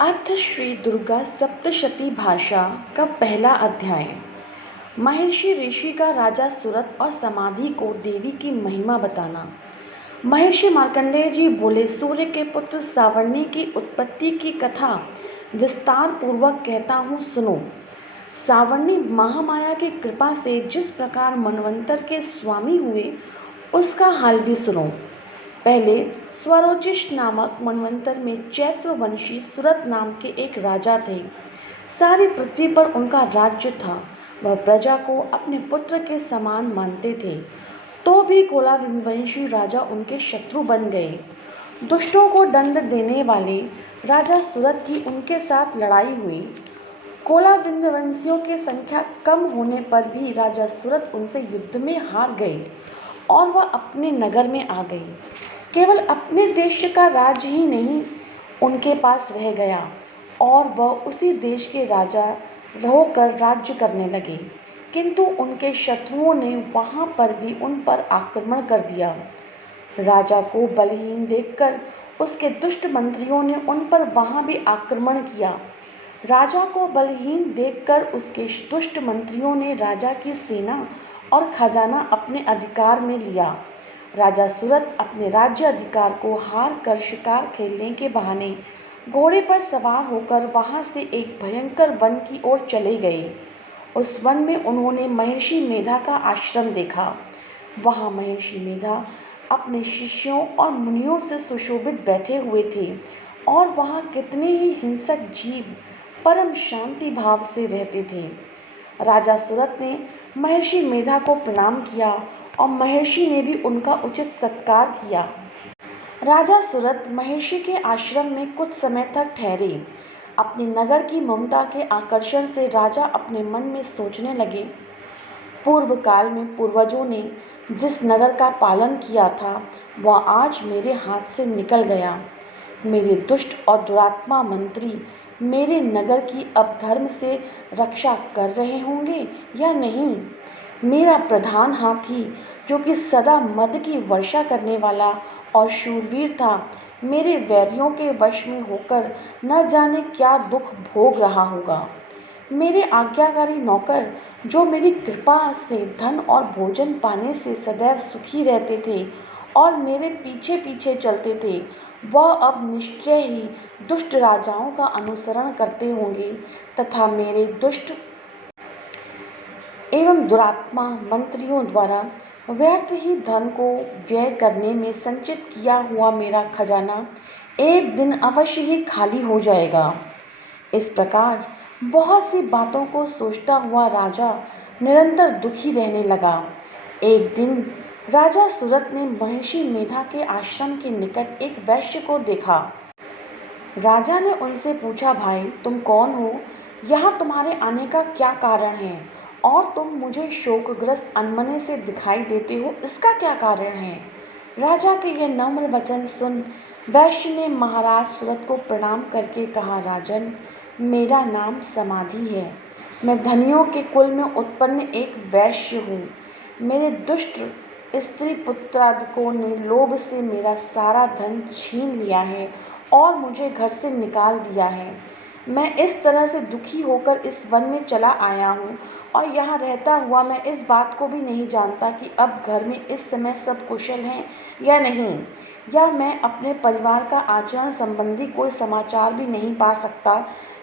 अर्थ श्री दुर्गा सप्तशती भाषा का पहला अध्याय। महर्षि ऋषि का राजा सुरत और समाधि को देवी की महिमा बताना। महर्षि मार्कंडेय जी बोले, सूर्य के पुत्र सावर्णी की उत्पत्ति की कथा विस्तार पूर्वक कहता हूँ, सुनो। सावर्णी महामाया की कृपा से जिस प्रकार मनवंतर के स्वामी हुए उसका हाल भी सुनो। पहले स्वरोचिष नामक मनवंतर में चैत्रवंशी सुरत नाम के एक राजा थे। सारी पृथ्वी पर उनका राज्य था। वह प्रजा को अपने पुत्र के समान मानते थे, तो भी कोलाविंदवंशी राजा उनके शत्रु बन गए। दुष्टों को दंड देने वाले राजा सुरत की उनके साथ लड़ाई हुई। कोलाविंदवंशियों की संख्या कम होने पर भी राजा सुरत उनसे युद्ध में हार गए और वह अपने नगर में आ गई। केवल अपने देश का राज्य ही नहीं उनके पास रह गया और वह उसी देश के राजा होकर राज्य करने लगे, किंतु उनके शत्रुओं ने वहां पर भी उन पर आक्रमण कर दिया। राजा को बलहीन देखकर उसके दुष्ट मंत्रियों ने उन पर वहां भी आक्रमण किया। राजा को बलहीन देखकर उसके दुष्ट मंत्रियों ने राजा की सेना और खजाना अपने अधिकार में लिया। राजा सुरत अपने राज्य अधिकार को हार कर शिकार खेलने के बहाने घोड़े पर सवार होकर वहां से एक भयंकर वन की ओर चले गए। उस वन में उन्होंने महर्षि मेधा का आश्रम देखा। वहां महर्षि मेधा अपने शिष्यों और मुनियों से सुशोभित बैठे हुए थे और वहां कितने ही हिंसक जीव परम शांति भाव से रहते थे। राजा सुरत ने महर्षि मेधा को प्रणाम किया और महर्षि ने भी उनका उचित सत्कार किया। राजा सुरत महर्षि के आश्रम में कुछ समय तक ठहरे। अपने नगर की ममता के आकर्षण से राजा अपने मन में सोचने लगे, पूर्व काल में पूर्वजों ने जिस नगर का पालन किया था वह आज मेरे हाथ से निकल गया। मेरे दुष्ट और दुरात्मा मंत्री मेरे नगर की अब धर्म से रक्षा कर रहे होंगे या नहीं। मेरा प्रधान हाथी, जो कि सदा मद की वर्षा करने वाला और शूरवीर था, मेरे वैरियों के वश में होकर न जाने क्या दुख भोग रहा होगा। मेरे आज्ञाकारी नौकर, जो मेरी कृपा से धन और भोजन पाने से सदैव सुखी रहते थे और मेरे पीछे पीछे चलते थे, वह अब निश्चय ही दुष्ट राजाओं का अनुसरण करते होंगे तथा मेरे दुष्ट एवं दुरात्मा मंत्रियों द्वारा व्यर्थ ही धन को व्यय करने में संचित किया हुआ मेरा खजाना एक दिन अवश्य ही खाली हो जाएगा। इस प्रकार बहुत सी बातों को सोचता हुआ राजा निरंतर दुखी रहने लगा। एक दिन राजा सुरत ने महर्षि मेधा के आश्रम के निकट एक वैश्य को देखा। राजा ने उनसे पूछा, भाई तुम कौन हो? यहाँ तुम्हारे आने का क्या कारण है? और तुम मुझे शोकग्रस्त अनमने से दिखाई देते हो, इसका क्या कारण है? राजा के यह नम्र वचन सुन वैश्य ने महाराज सुरत को प्रणाम करके कहा, राजन, मेरा नाम समाधि है। मैं धनियों के कुल में उत्पन्न एक वैश्य हूँ। मेरे दुष्ट स्त्री पुत्रादिकों ने लोभ से मेरा सारा धन छीन लिया है और मुझे घर से निकाल दिया है। मैं इस तरह से दुखी होकर इस वन में चला आया हूँ और यहाँ रहता हुआ मैं इस बात को भी नहीं जानता कि अब घर में इस समय सब कुशल हैं या नहीं, या मैं अपने परिवार का आचरण संबंधी कोई समाचार भी नहीं पा सकता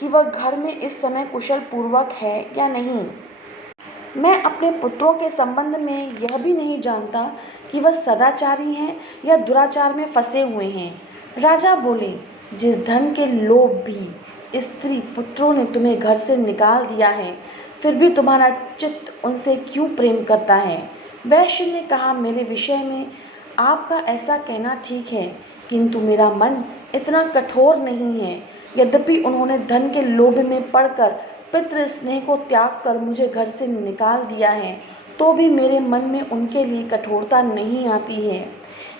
कि वह घर में इस समय कुशल पूर्वक है या नहीं। मैं अपने पुत्रों के संबंध में यह भी नहीं जानता कि वह सदाचारी हैं या दुराचार में फंसे हुए हैं। राजा बोले, जिस धन के लोभ भी स्त्री पुत्रों ने तुम्हें घर से निकाल दिया है, फिर भी तुम्हारा चित्त उनसे क्यों प्रेम करता है? वैश्य ने कहा, मेरे विषय में आपका ऐसा कहना ठीक है, किंतु मेरा मन इतना कठोर नहीं है। यद्यपि उन्होंने धन के लोभ में पड़कर पितृ स्नेह को त्याग कर मुझे घर से निकाल दिया है, तो भी मेरे मन में उनके लिए कठोरता नहीं आती है।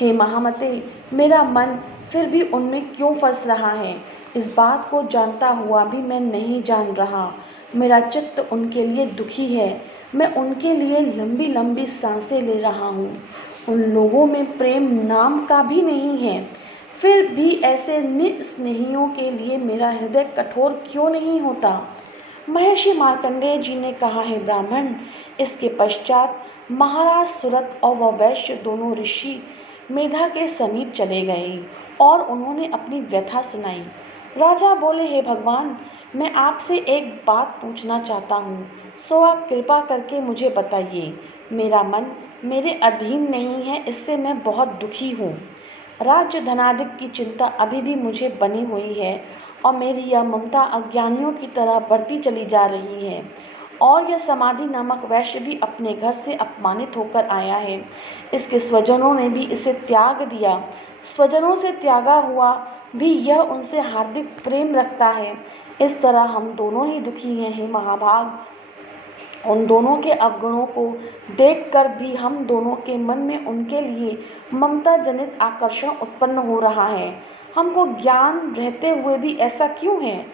हे महामते, मेरा मन फिर भी उनमें क्यों फंस रहा है, इस बात को जानता हुआ भी मैं नहीं जान रहा। मेरा चित्त उनके लिए दुखी है। मैं उनके लिए लंबी लंबी सांसें ले रहा हूँ। उन लोगों में प्रेम नाम का भी नहीं है, फिर भी ऐसे निस्नेहियों के लिए मेरा हृदय कठोर क्यों नहीं होता। महर्षि मार्कंडेय जी ने कहा, है ब्राह्मण। इसके पश्चात महाराज सुरत और वह वैश्य दोनों ऋषि मेधा के समीप चले गए और उन्होंने अपनी व्यथा सुनाई। राजा बोले, हे भगवान, मैं आपसे एक बात पूछना चाहता हूँ, सो आप कृपा करके मुझे बताइए। मेरा मन मेरे अधीन नहीं है, इससे मैं बहुत दुखी हूँ। राज्य धनादिक की चिंता अभी भी मुझे बनी हुई है और मेरी यह ममता अज्ञानियों की तरह बढ़ती चली जा रही है। और यह समाधि नामक वैश्य भी अपने घर से अपमानित होकर आया है। इसके स्वजनों ने भी इसे त्याग दिया। स्वजनों से त्यागा हुआ भी यह उनसे हार्दिक प्रेम रखता है। इस तरह हम दोनों ही दुखी हैं, हे महाभाग। उन दोनों के अवगुणों को देखकर भी हम दोनों के मन में उनके लिए ममता जनित आकर्षण उत्पन्न हो रहा है। हमको ज्ञान रहते हुए भी ऐसा क्यों है?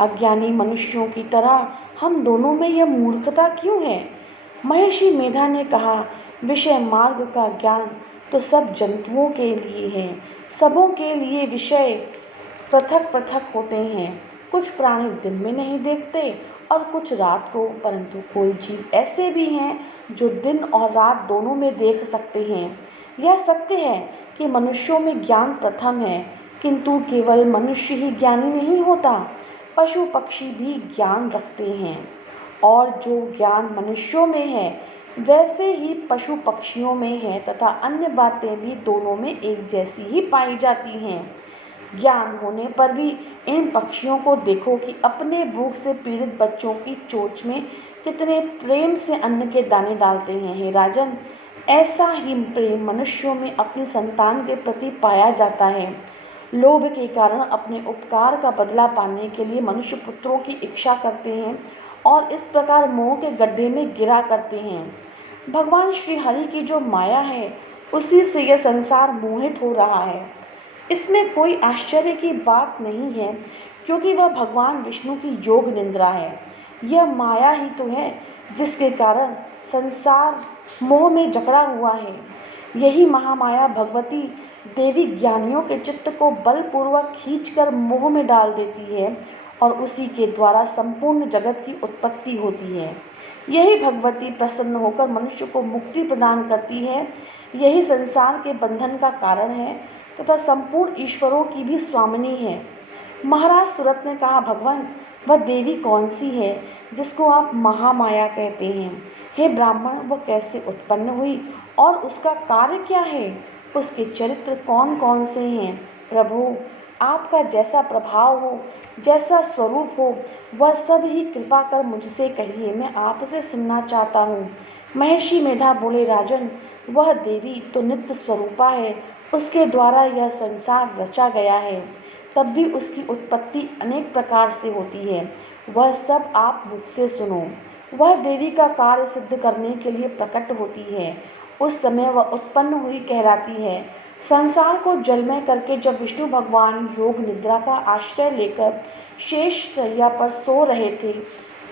अज्ञानी मनुष्यों की तरह हम दोनों में यह मूर्खता क्यों है? महर्षि मेधा ने कहा, विषय मार्ग का ज्ञान तो सब जंतुओं के लिए है। सबों के लिए विषय पृथक पृथक होते हैं। कुछ प्राणी दिन में नहीं देखते और कुछ रात को, परंतु कोई जीव ऐसे भी हैं जो दिन और रात दोनों में देख सकते हैं। यह सत्य है कि मनुष्यों में ज्ञान प्रथम है, किंतु केवल मनुष्य ही ज्ञानी नहीं होता, पशु पक्षी भी ज्ञान रखते हैं। और जो ज्ञान मनुष्यों में है वैसे ही पशु पक्षियों में है, तथा अन्य बातें भी दोनों में एक जैसी ही पाई जाती हैं। ज्ञान होने पर भी इन पक्षियों को देखो कि अपने भूख से पीड़ित बच्चों की चोंच में कितने प्रेम से अन्न के दाने डालते हैं। हे राजन, ऐसा ही प्रेम मनुष्यों में अपनी संतान के प्रति पाया जाता है। लोभ के कारण अपने उपकार का बदला पाने के लिए मनुष्य पुत्रों की इच्छा करते हैं और इस प्रकार मोह के गड्ढे में गिरा करते हैं। भगवान श्री हरि की जो माया है उसी से यह संसार मोहित हो रहा है। इसमें कोई आश्चर्य की बात नहीं है, क्योंकि वह भगवान विष्णु की योग निंद्रा है। यह माया ही तो है जिसके कारण संसार मोह में जकड़ा हुआ है। यही महामाया भगवती देवी ज्ञानियों के चित्त को बलपूर्वक खींचकर मोह में डाल देती है और उसी के द्वारा संपूर्ण जगत की उत्पत्ति होती है। यही भगवती प्रसन्न होकर मनुष्य को मुक्ति प्रदान करती है। यही संसार के बंधन का कारण है तथा संपूर्ण ईश्वरों की भी स्वामिनी है। महाराज सुरत ने कहा, भगवान, वह देवी कौन सी है जिसको आप महामाया कहते हैं? हे ब्राह्मण, वह कैसे उत्पन्न हुई और उसका कार्य क्या है? उसके चरित्र कौन कौन से हैं? प्रभु, आपका जैसा प्रभाव हो, जैसा स्वरूप हो, वह सब ही कृपा कर मुझसे कहिए, मैं आपसे सुनना चाहता हूँ। महर्षि मेधा बोले, राजन, वह देवी तो नित्य स्वरूपा है। उसके द्वारा यह संसार रचा गया है, तब भी उसकी उत्पत्ति अनेक प्रकार से होती है। वह सब आप मुझसे सुनो। वह देवी का कार्य सिद्ध करने के लिए प्रकट होती है। उस समय वह उत्पन्न हुई कहलाती है। संसार को जलमय करके जब विष्णु भगवान योग निद्रा का आश्रय लेकर शेष शैया पर सो रहे थे,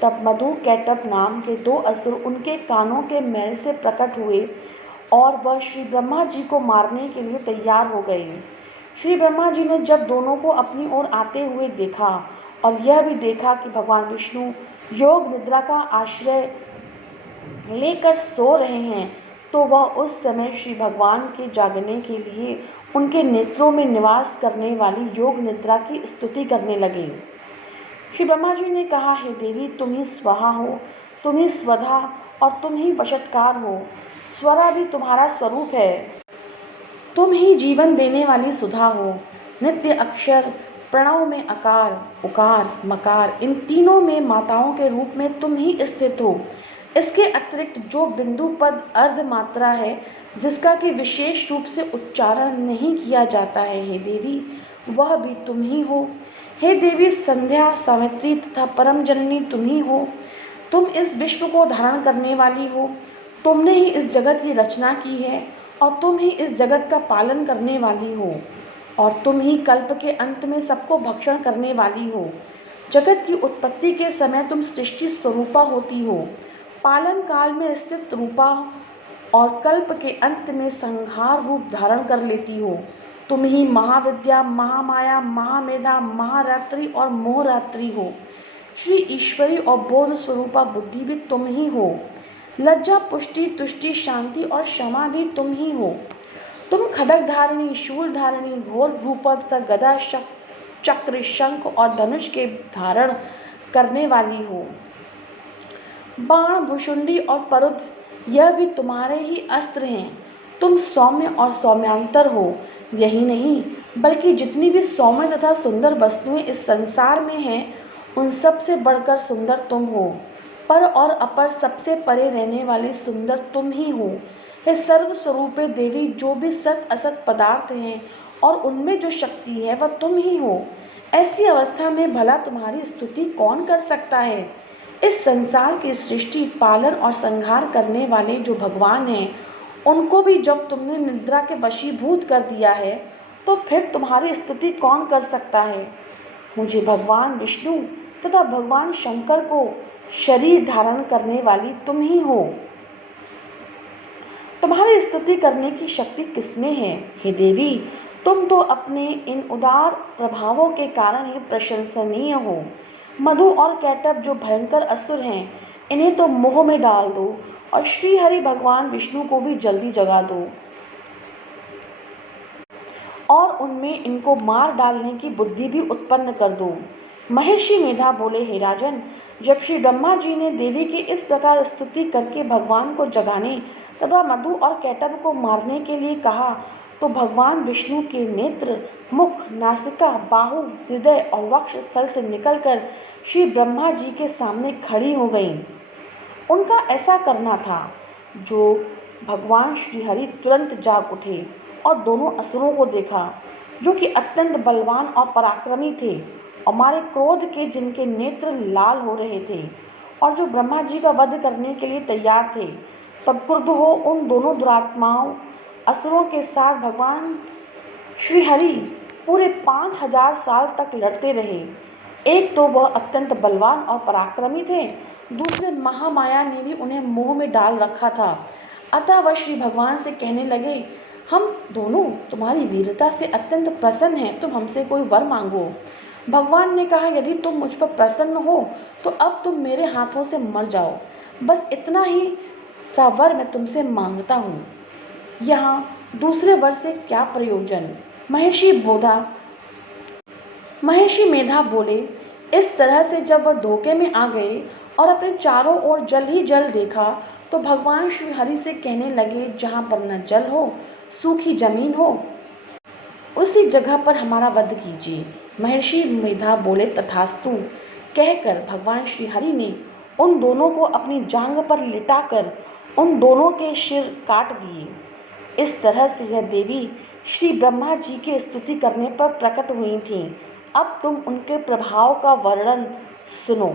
तब मधु कैटभ नाम के दो असुर उनके कानों के मैल से प्रकट हुए और वह श्री ब्रह्मा जी को मारने के लिए तैयार हो गए। श्री ब्रह्मा जी ने जब दोनों को अपनी ओर आते हुए देखा और यह भी देखा कि भगवान विष्णु योग निद्रा का आश्रय लेकर सो रहे हैं, तो वह उस समय श्री भगवान के जागने के लिए उनके नेत्रों में निवास करने वाली योग निद्रा की स्तुति करने लगे। श्री ब्रह्मा जी ने कहा, हे देवी, तुम ही स्वाहा हो, तुम ही स्वधा और तुम ही वशटकार हो। स्वरा भी तुम्हारा स्वरूप है। तुम ही जीवन देने वाली सुधा हो। नित्य अक्षर, प्रणव में अकार, उकार, मकार, इन तीनों में माताओं के रूप में तुम ही स्थित हो। इसके अतिरिक्त जो बिंदु पद अर्ध मात्रा है, जिसका कि विशेष रूप से उच्चारण नहीं किया जाता है, हे देवी, वह भी तुम ही हो। हे देवी, संध्या, सावित्री तथा परम जननी तुम ही हो। तुम इस विश्व को धारण करने वाली हो। तुमने ही इस जगत की रचना की है और तुम ही इस जगत का पालन करने वाली हो और तुम ही कल्प के अंत में सबको भक्षण करने वाली हो। जगत की उत्पत्ति के समय तुम सृष्टि स्वरूपा होती हो, पालन काल में स्थित रूपा और कल्प के अंत में संहार रूप धारण कर लेती हो। तुम ही महाविद्या, महामाया, महामेधा, महारात्रि और मोहरात्रि हो। श्री ईश्वरी और बोध स्वरूपा बुद्धि भी तुम ही हो। लज्जा, पुष्टि, तुष्टि, शांति और क्षमा भी तुम ही हो। तुम खड्ग धारिणी, शूल धारिणी, घोर रूपा तथा गदा, चक्र, शंख और धनुष के धारण करने वाली हो। बाण, भुशुंडी और परुध यह भी तुम्हारे ही अस्त्र हैं। तुम सौम्य और सौम्यांतर हो। यही नहीं बल्कि जितनी भी सौम्य तथा सुंदर वस्तुएं इस संसार में हैं, उन सब से बढ़कर सुंदर तुम हो। पर और अपर सबसे परे रहने वाली सुंदर तुम ही हो। हे सर्वस्वरूपे देवी, जो भी सत असत पदार्थ हैं और उनमें जो शक्ति है वह तुम ही हो। ऐसी अवस्था में भला तुम्हारी स्तुति कौन कर सकता है। इस संसार की सृष्टि, पालन और संहार करने वाले जो भगवान हैं, उनको भी जब तुमने निद्रा के वशीभूत कर दिया है, तो फिर तुम्हारी स्तुति कौन कर सकता है। मुझे भगवान विष्णु तथा भगवान शंकर को शरीर धारण करने वाली तुम ही हो। तुम्हारी स्तुति करने की शक्ति किसमें है। हे देवी, तुम तो अपने इन उदार प्रभावों के कारण ही प्रशंसनीय हो। मधु और कैटभ जो भयंकर असुर हैं, इन्हें तो मोह में डाल दो और श्री हरि भगवान विष्णु को भी जल्दी जगा दो और उनमें इनको मार डालने की बुद्धि भी उत्पन्न कर दो। महर्षि मेधा बोले, हे राजन, जब श्री ब्रह्मा जी ने देवी की इस प्रकार स्तुति करके भगवान को जगाने तथा मधु और कैटभ को मारने के लिए कहा, तो भगवान विष्णु के नेत्र, मुख, नासिका, बाहु, हृदय और वक्ष स्थल से निकलकर श्री ब्रह्मा जी के सामने खड़ी हो गईं। उनका ऐसा करना था जो भगवान श्रीहरि तुरंत जाग उठे और दोनों असुरों को देखा, जो कि अत्यंत बलवान और पराक्रमी थे और हमारे क्रोध के जिनके नेत्र लाल हो रहे थे और जो ब्रह्मा जी का वध करने के लिए तैयार थे। तब क्रुद्ध हो उन दोनों दुरात्माओं असुरों के साथ भगवान श्रीहरि पूरे 5000 साल तक लड़ते रहे। एक तो वह अत्यंत बलवान और पराक्रमी थे, दूसरे महामाया ने भी उन्हें मोह में डाल रखा था। अतः वह श्री भगवान से कहने लगे, हम दोनों तुम्हारी वीरता से अत्यंत प्रसन्न हैं, तुम हमसे कोई वर मांगो। भगवान ने कहा, यदि तुम मुझ पर प्रसन्न हो तो अब तुम मेरे हाथों से मर जाओ। बस इतना ही सा वर मैं तुमसे मांगता हूँ। यहाँ दूसरे वर से क्या प्रयोजन। महर्षि मेधा बोले, इस तरह से जब वह धोखे में आ गए और अपने चारों ओर जल ही जल देखा, तो भगवान श्री हरि से कहने लगे, जहाँ पर न जल हो, सूखी जमीन हो, उसी जगह पर हमारा वध कीजिए। महर्षि मेधा बोले, तथास्तु कहकर भगवान श्री हरि ने उन दोनों को अपनी जांघ पर लिटाकर उन दोनों के सिर काट दिए। इस तरह से यह देवी श्री ब्रह्मा जी की स्तुति करने पर प्रकट हुई थीं। अब तुम उनके प्रभाव का वर्णन सुनो।